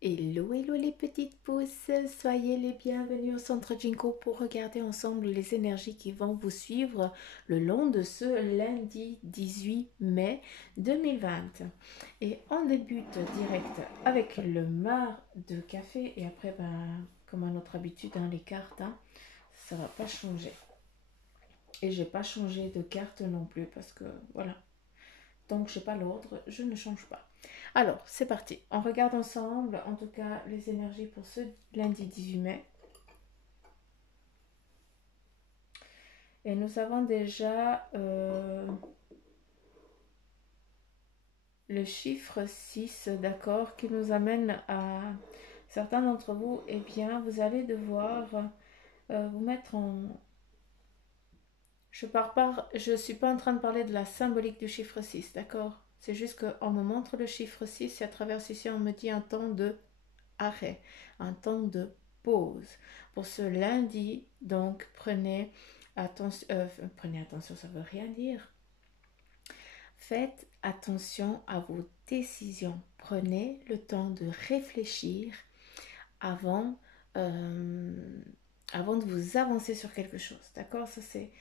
Hello, hello les petites pousses, soyez les bienvenus au Centre Jinko pour regarder ensemble les énergies qui vont vous suivre le long de ce lundi 18 mai 2020. Et on débute direct avec le mar de café et après, comme à notre habitude, les cartes, ça va pas changer. Et j'ai pas changé de carte non plus parce que voilà, tant que je n'ai pas l'ordre, je ne change pas. Alors, c'est parti. On regarde ensemble, en tout cas, les énergies pour ce lundi 18 mai. Et nous avons déjà le chiffre 6, d'accord, qui nous amène à certains d'entre vous, eh bien, vous allez devoir vous mettre en... Je suis pas en train de parler de la symbolique du chiffre 6, d'accord. C'est juste qu'on me montre le chiffre 6 et à travers ceci, on me dit un temps de arrêt, un temps de pause. Pour ce lundi, donc prenez attention, ça veut rien dire. Faites attention à vos décisions. Prenez le temps de réfléchir avant, euh, avant de vous avancer sur quelque chose. D'accord? Ça, c'est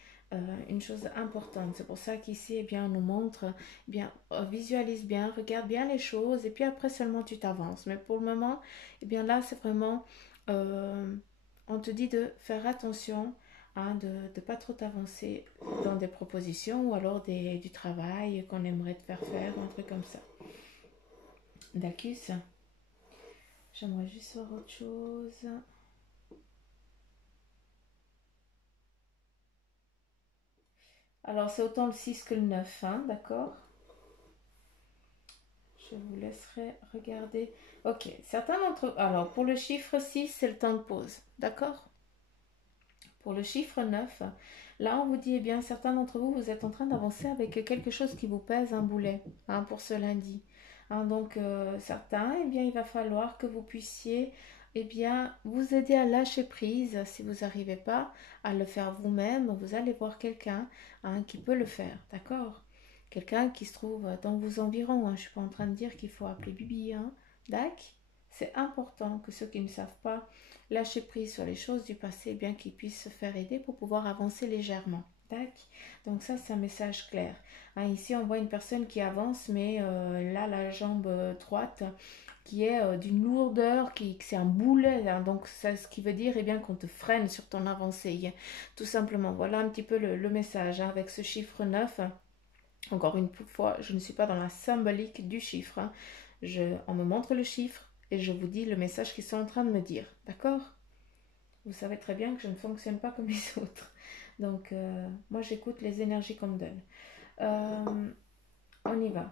une chose importante. C'est pour ça qu'ici, eh bien, on nous montre, eh bien, visualise bien, regarde bien les choses et puis après seulement tu t'avances. Mais pour le moment, eh bien là, c'est vraiment, euh, on te dit de faire attention, de ne pas trop t'avancer dans des propositions ou alors du travail qu'on aimerait te faire faire ou un truc comme ça. D'accord? J'aimerais juste voir autre chose. Alors, c'est autant le 6 que le 9, hein, d'accord? Je vous laisserai regarder. Ok, certains d'entre... Alors, pour le chiffre 6, c'est le temps de pause, d'accord? Pour le chiffre 9, là, on vous dit, eh bien, certains d'entre vous, vous êtes en train d'avancer avec quelque chose qui vous pèse un boulet, pour ce lundi. Donc, certains, eh bien, il va falloir que vous puissiez, eh bien, vous aider à lâcher prise. Si vous n'arrivez pas à le faire vous-même, vous allez voir quelqu'un, qui peut le faire, d'accord? Quelqu'un qui se trouve dans vos environs. Je ne suis pas en train de dire qu'il faut appeler Bibi, D'accord? C'est important que ceux qui ne savent pas lâcher prise sur les choses du passé, bien qu'ils puissent se faire aider pour pouvoir avancer légèrement. Tac. Donc ça, c'est un message clair. Ici, on voit une personne qui avance, mais là, la jambe droite, qui est d'une lourdeur, que c'est un boulet. Donc, ça, ce qui veut dire eh bien, qu'on te freine sur ton avancée. Tout simplement, voilà un petit peu le message avec ce chiffre 9. Encore une fois, je ne suis pas dans la symbolique du chiffre. On me montre le chiffre et je vous dis le message qu'ils sont en train de me dire. D'accord? Vous savez très bien que je ne fonctionne pas comme les autres. Donc, moi, j'écoute les énergies qu'on me donne. On y va.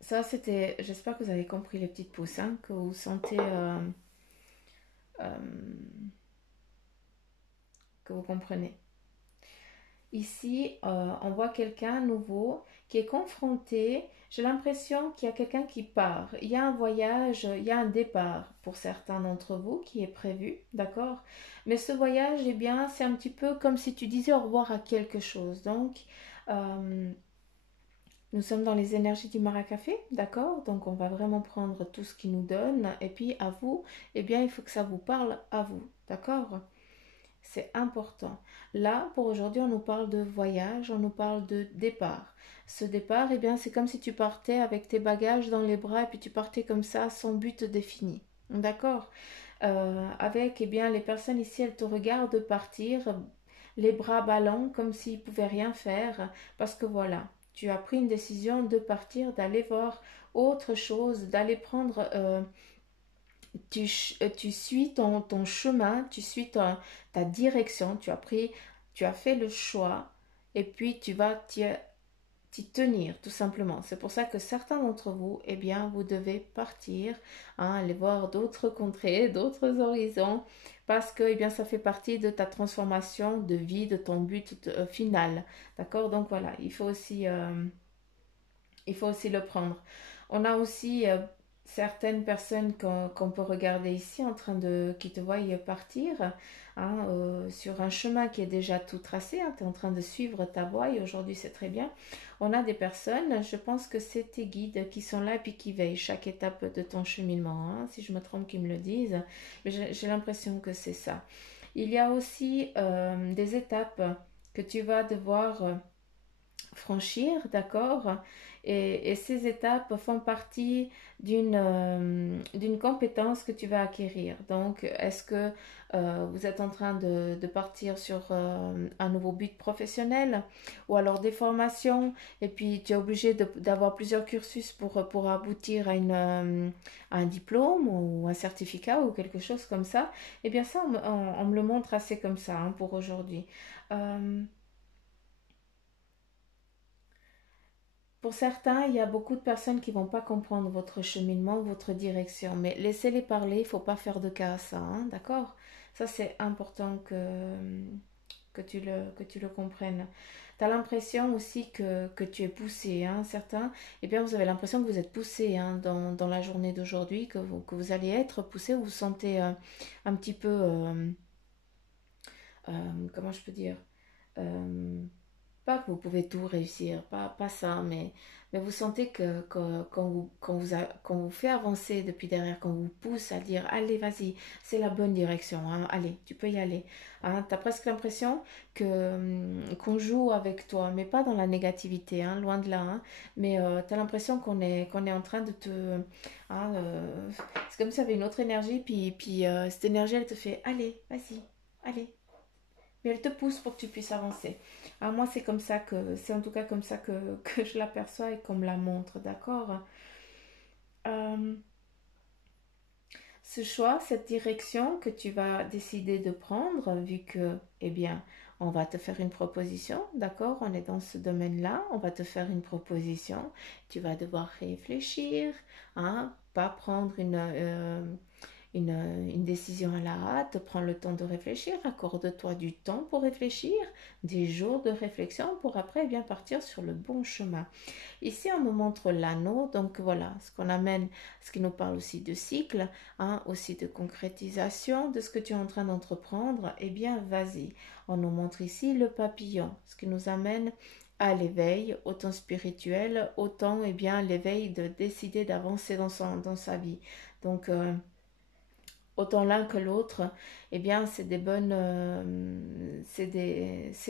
Ça, c'était... J'espère que vous avez compris les petites pousses, que vous sentez... euh, que vous comprenez. Ici, on voit quelqu'un nouveau qui est confronté. J'ai l'impression qu'il y a quelqu'un qui part. Il y a un voyage, il y a un départ pour certains d'entre vous qui est prévu, d'accord? Mais ce voyage, eh bien, c'est un petit peu comme si tu disais au revoir à quelque chose. Donc, euh, nous sommes dans les énergies du maracafé, d'accord? Donc, on va vraiment prendre tout ce qui nous donne. Et puis, à vous, eh bien, il faut que ça vous parle à vous, d'accord? C'est important. Là, pour aujourd'hui, on nous parle de voyage, on nous parle de départ. Ce départ, eh bien, c'est comme si tu partais avec tes bagages dans les bras et puis tu partais comme ça, sans but défini. D'accord? Avec, eh bien, les personnes ici, elles te regardent partir, les bras ballants, comme s'ils ne pouvaient rien faire, parce que voilà, tu as pris une décision de partir, d'aller voir autre chose, d'aller prendre tu suis ton chemin, tu suis ta direction, tu as fait le choix et puis tu vas t'y tenir tout simplement. C'est pour ça que certains d'entre vous, eh bien, vous devez partir, aller voir d'autres contrées, d'autres horizons, parce que, eh bien, ça fait partie de ta transformation de vie, de ton but final. D'accord? Donc voilà, il faut aussi le prendre. On a aussi certaines personnes qu'on peut regarder ici en train de qui te voient partir hein, sur un chemin qui est déjà tout tracé, hein, tu es en train de suivre ta voie et aujourd'hui c'est très bien. On a des personnes, je pense que c'est tes guides qui sont là et puis qui veillent chaque étape de ton cheminement, hein, si je me trompe qu'ils me le disent, mais j'ai l'impression que c'est ça. Il y a aussi des étapes que tu vas devoir franchir, d'accord? Et ces étapes font partie d'une compétence que tu vas acquérir. Donc, est-ce que vous êtes en train de partir sur un nouveau but professionnel ou alors des formations et puis tu es obligé d'avoir plusieurs cursus pour aboutir à un diplôme ou un certificat ou quelque chose comme ça? Eh bien, ça, on me le montre assez comme ça hein, pour aujourd'hui. Euh, Pour certains, il y a beaucoup de personnes qui vont pas comprendre votre cheminement, votre direction, mais laissez-les parler, il faut pas faire de cas à ça, hein, d'accord? Ça, c'est important que tu le comprennes. Tu as l'impression aussi que tu es poussé, hein, certains, eh bien, vous avez l'impression que vous êtes poussé hein, dans la journée d'aujourd'hui, que vous allez être poussé, vous vous sentez un petit peu, comment je peux dire, euh, pas que vous pouvez tout réussir, pas ça, mais vous sentez quand vous fait avancer depuis derrière, quand vous pousse à dire allez, vas-y, c'est la bonne direction, hein, allez, tu peux y aller. Hein, tu as presque l'impression qu'on joue avec toi, mais pas dans la négativité, hein, loin de là, hein, mais tu as l'impression qu'on est en train de te. Hein, c'est comme si y avait une autre énergie, puis cette énergie, elle te fait allez, vas-y, allez mais elle te pousse pour que tu puisses avancer. Alors moi, c'est comme ça c'est en tout cas comme ça que je l'aperçois et qu'on me la montre, d'accord. Euh, Ce choix, cette direction que tu vas décider de prendre, vu que, eh bien, on va te faire une proposition, d'accord. On est dans ce domaine-là, on va te faire une proposition. Tu vas devoir réfléchir, hein, pas prendre une décision à la hâte, prends le temps de réfléchir, accorde-toi du temps pour réfléchir, des jours de réflexion pour après bien partir sur le bon chemin. Ici, on nous montre l'anneau, donc voilà, ce qu'on amène, ce qui nous parle aussi de cycle, hein, aussi de concrétisation de ce que tu es en train d'entreprendre, eh bien, vas-y. On nous montre ici le papillon, ce qui nous amène à l'éveil, autant spirituel, autant eh bien l'éveil de décider d'avancer dans sa vie. Donc, autant l'un que l'autre, eh bien, c'est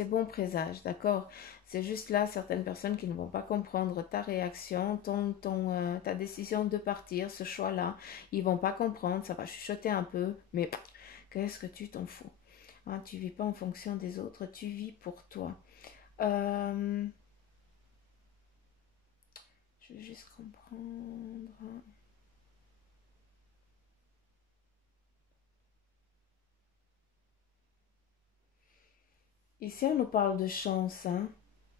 bons présages, d'accord? C'est juste là certaines personnes qui ne vont pas comprendre ta réaction, ta décision de partir, ce choix-là. Ils vont pas comprendre, ça va chuchoter un peu, mais qu'est-ce que tu t'en fous? Hein, tu vis pas en fonction des autres, tu vis pour toi. Euh, je vais juste comprendre. Ici, on nous parle de chance, hein.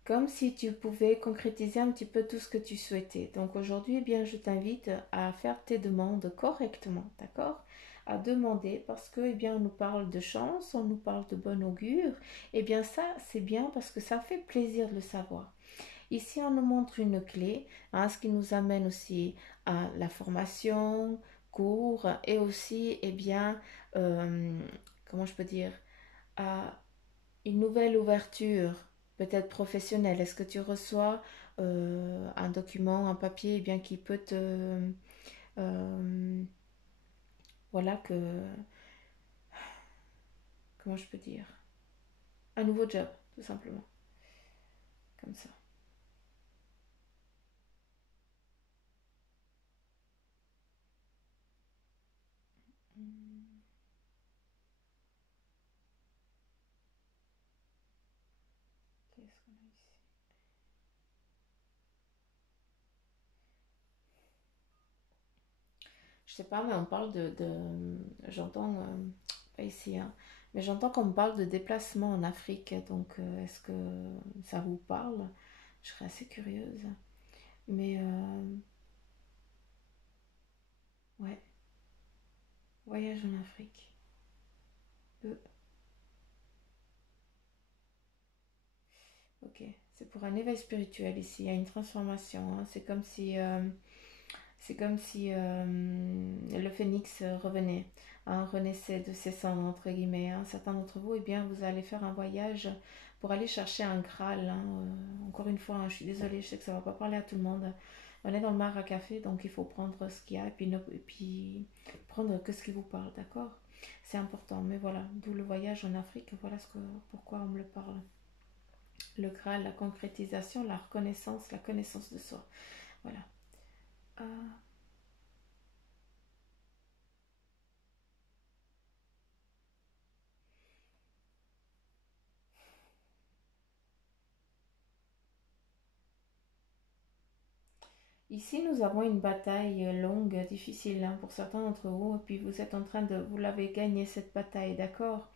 Comme si tu pouvais concrétiser un petit peu tout ce que tu souhaitais. Donc aujourd'hui, eh bien, je t'invite à faire tes demandes correctement, d'accord? À demander parce que, eh bien, on nous parle de chance, on nous parle de bon augure. Eh bien, ça, c'est bien parce que ça fait plaisir de le savoir. Ici, on nous montre une clé, hein, ce qui nous amène aussi à la formation, cours et aussi, eh bien, euh, comment je peux dire, à une nouvelle ouverture, peut-être professionnelle. Est-ce que tu reçois un document, un papier eh bien, qui peut te... euh, voilà que... Comment je peux dire? Un nouveau job, tout simplement. Comme ça. Hmm, qu'est-ce qu'on a ici? Je sais pas, mais on parle j'entends, pas ici, hein, mais j'entends qu'on me parle de déplacement en Afrique. Donc, est-ce que ça vous parle? Je serais assez curieuse. Mais, ouais, voyage en Afrique. Peu. Ok, c'est pour un éveil spirituel ici, il y a une transformation, hein. C'est comme si C'est comme si le phénix revenait, hein, renaissait de ses cendres, entre guillemets. Hein. Certains d'entre vous, eh bien, vous allez faire un voyage pour aller chercher un Graal. Hein. Encore une fois, hein, je suis désolée, je sais que ça ne va pas parler à tout le monde. On est dans le mar à café, donc il faut prendre ce qu'il y a et puis, et puis prendre que ce qui vous parle, d'accord? C'est important, mais voilà, d'où le voyage en Afrique, voilà pourquoi on me le parle. Le Graal, la concrétisation, la reconnaissance, la connaissance de soi. Voilà. Euh, Ici, nous avons une bataille longue, difficile hein, pour certains d'entre vous, et puis vous êtes en train de, vous l'avez gagné cette bataille, d'accord?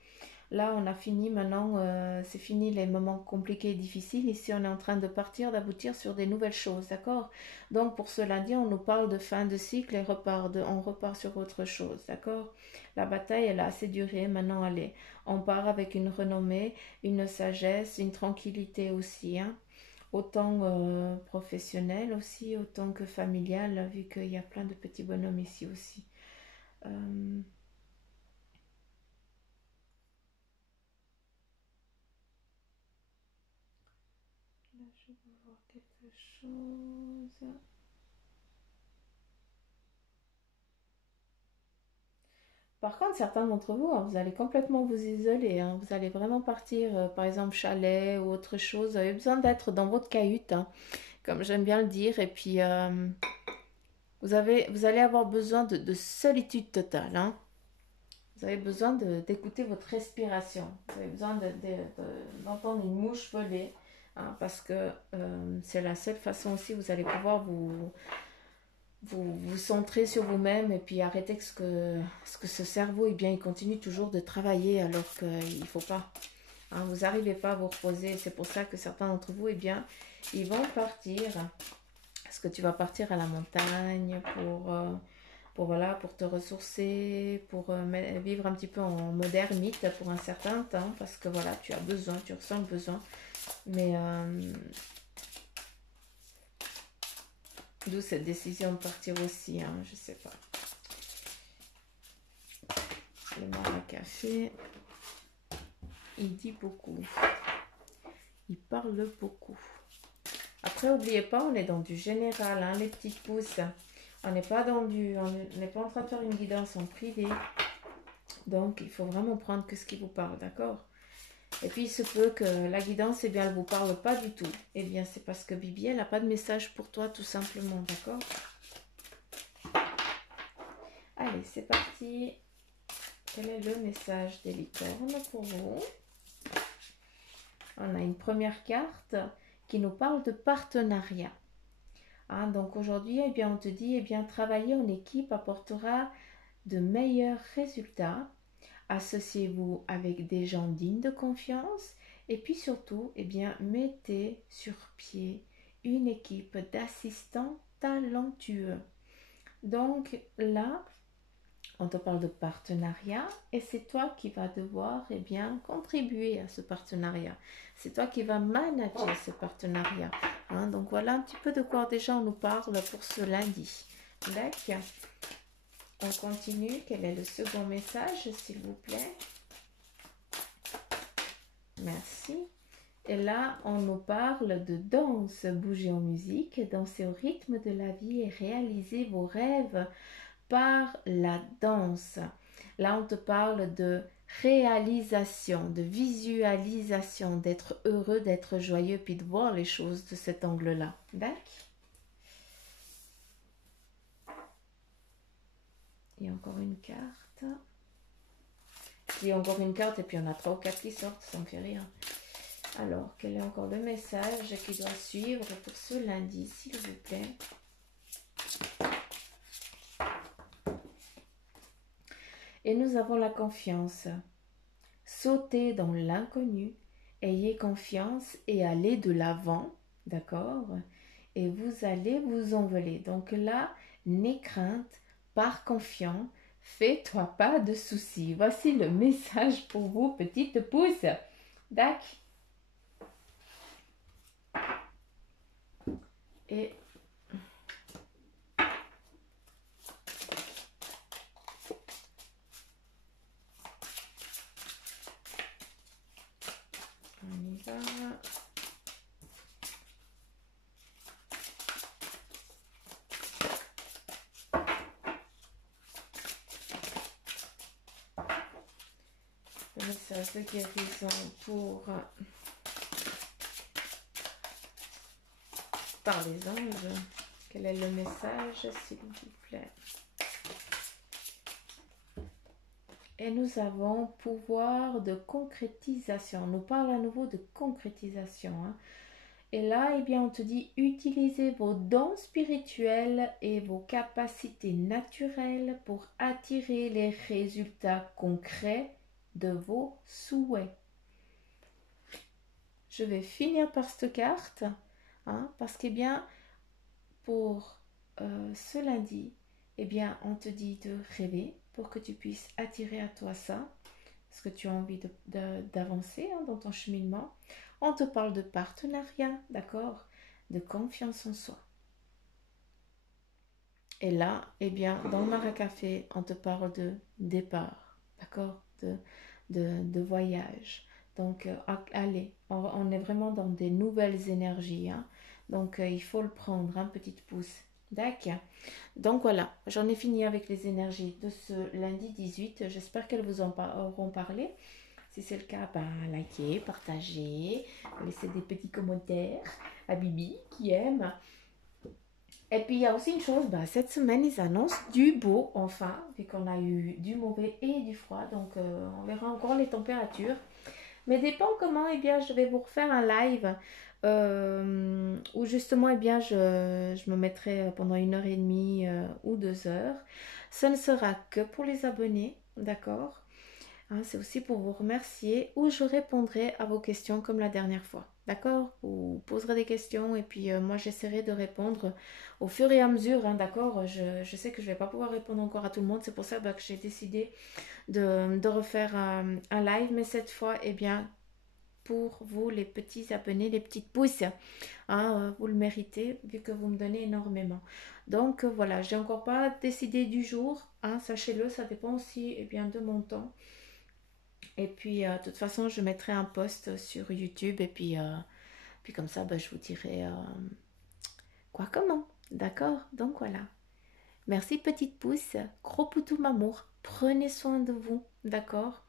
Là, on a fini maintenant, c'est fini les moments compliqués et difficiles. Ici, on est en train de partir, d'aboutir sur des nouvelles choses, d'accord? Donc, pour ce lundi, on nous parle de fin de cycle et on repart sur autre chose, d'accord? La bataille, elle a assez duré, maintenant, allez, on part avec une renommée, une sagesse, une tranquillité aussi, hein? Autant professionnel aussi, autant que familial, vu qu'il y a plein de petits bonhommes ici aussi. Euh, Là, je veux voir quelque chose. Par contre, certains d'entre vous, hein, vous allez complètement vous isoler. Hein. Vous allez vraiment partir, par exemple, chalet ou autre chose. Vous avez besoin d'être dans votre cahute, hein, comme j'aime bien le dire. Et puis, vous allez avoir besoin de solitude totale. Hein. Vous avez besoin d'écouter votre respiration. Vous avez besoin d'entendre une mouche voler. Hein, parce que c'est la seule façon aussi où vous allez pouvoir vous centrer sur vous-même et puis arrêter ce que ce cerveau, eh bien, il continue toujours de travailler alors qu'il ne faut pas. Hein, vous n'arrivez pas à vous reposer. C'est pour ça que certains d'entre vous, eh bien, ils vont partir. Est-ce que tu vas partir à la montagne voilà, pour te ressourcer, pour vivre un petit peu en mode ermite pour un certain temps, parce que voilà, tu as besoin, tu ressens le besoin. Mais d'où cette décision de partir aussi, hein, je sais pas. Le mar à café, il dit beaucoup. Il parle beaucoup. Après, n'oubliez pas, on est dans du général, hein, les petites pousses. On n'est pas on n'est pas en train de faire une guidance en privé. Donc, il faut vraiment prendre que ce qui vous parle, d'accord? Et puis, il se peut que la guidance, eh bien, elle ne vous parle pas du tout. Eh bien, c'est parce que Bibi, elle n'a pas de message pour toi, tout simplement, d'accord? Allez, c'est parti. Quel est le message des licornes pour vous? On a une première carte qui nous parle de partenariat. Hein, donc aujourd'hui, eh bien, on te dit, eh bien, travailler en équipe apportera de meilleurs résultats. Associez-vous avec des gens dignes de confiance et puis surtout, eh bien, mettez sur pied une équipe d'assistants talentueux. Donc là, on te parle de partenariat et c'est toi qui vas devoir eh bien, contribuer à ce partenariat. C'est toi qui vas manager ce partenariat. Hein, donc voilà un petit peu de quoi déjà on nous parle pour ce lundi. D'accord. On continue. Quel est le second message, s'il vous plaît? Merci. Et là, on nous parle de danse, bouger en musique, danser au rythme de la vie et réaliser vos rêves par la danse. Là, on te parle de réalisation, de visualisation, d'être heureux, d'être joyeux, puis de voir les choses de cet angle-là. D'accord? Il y a encore une carte. Il y a encore une carte et puis il y en a 3 ou 4 qui sortent, ça me fait rire. Alors, quel est encore le message qui doit suivre pour ce lundi, s'il vous plaît? Et nous avons la confiance. Sautez dans l'inconnu, ayez confiance et allez de l'avant, d'accord? Et vous allez vous envoler. Donc là, n'aie crainte, pars confiant, fais-toi pas de soucis. Voici le message pour vous, petite pouce. D'accord? Et va. Le message de guérison pour par les anges. Quel est le message, s'il vous plaît? Et nous avons pouvoir de concrétisation. On nous parle à nouveau de concrétisation. Hein. Et là, eh bien, on te dit utilisez vos dons spirituels et vos capacités naturelles pour attirer les résultats concrets de vos souhaits. Je vais finir par cette carte, hein, parce que, eh bien, pour ce lundi, eh bien, on te dit de rêver pour que tu puisses attirer à toi ça, parce que tu as envie d'avancer hein, dans ton cheminement. On te parle de partenariat, d'accord, de confiance en soi. Et là, eh bien, dans Maracafé, on te parle de départ, d'accord, de voyage. Donc, allez, on est vraiment dans des nouvelles énergies. Hein. Donc, il faut le prendre, un petit pouce. D'accord. Donc, voilà, j'en ai fini avec les énergies de ce lundi 18. J'espère qu'elles vous auront parlé. Si c'est le cas, ben, likez, partagez, laissez des petits commentaires à Bibi qui aime. Et puis, il y a aussi une chose, ben, cette semaine, ils annoncent du beau, enfin, vu qu'on a eu du mauvais et du froid. Donc, on verra encore les températures. Mais dépend comment, eh bien, je vais vous refaire un live où justement, eh bien, je me mettrai pendant 1h30 ou 2 heures. Ce ne sera que pour les abonnés, d'accord? Hein, c'est aussi pour vous remercier où je répondrai à vos questions comme la dernière fois. D'accord? Vous poserez des questions et puis moi j'essaierai de répondre au fur et à mesure. Hein, d'accord? Je sais que je ne vais pas pouvoir répondre encore à tout le monde. C'est pour ça que j'ai décidé de refaire un live. Mais cette fois, eh bien, pour vous les petits abonnés, les petites pouces, hein, vous le méritez vu que vous me donnez énormément. Donc voilà, j'ai encore pas décidé du jour. Hein, sachez-le, ça dépend aussi eh bien, de mon temps. Et puis, de toute façon, je mettrai un post sur YouTube et puis comme ça, bah, je vous dirai quoi comment. D'accord? Donc voilà. Merci petite pouce. Gros poutou m'amour. Prenez soin de vous. D'accord?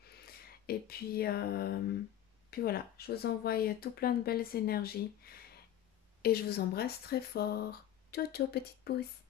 Et puis voilà. Je vous envoie tout plein de belles énergies. Et je vous embrasse très fort. Ciao, ciao, petite pouce.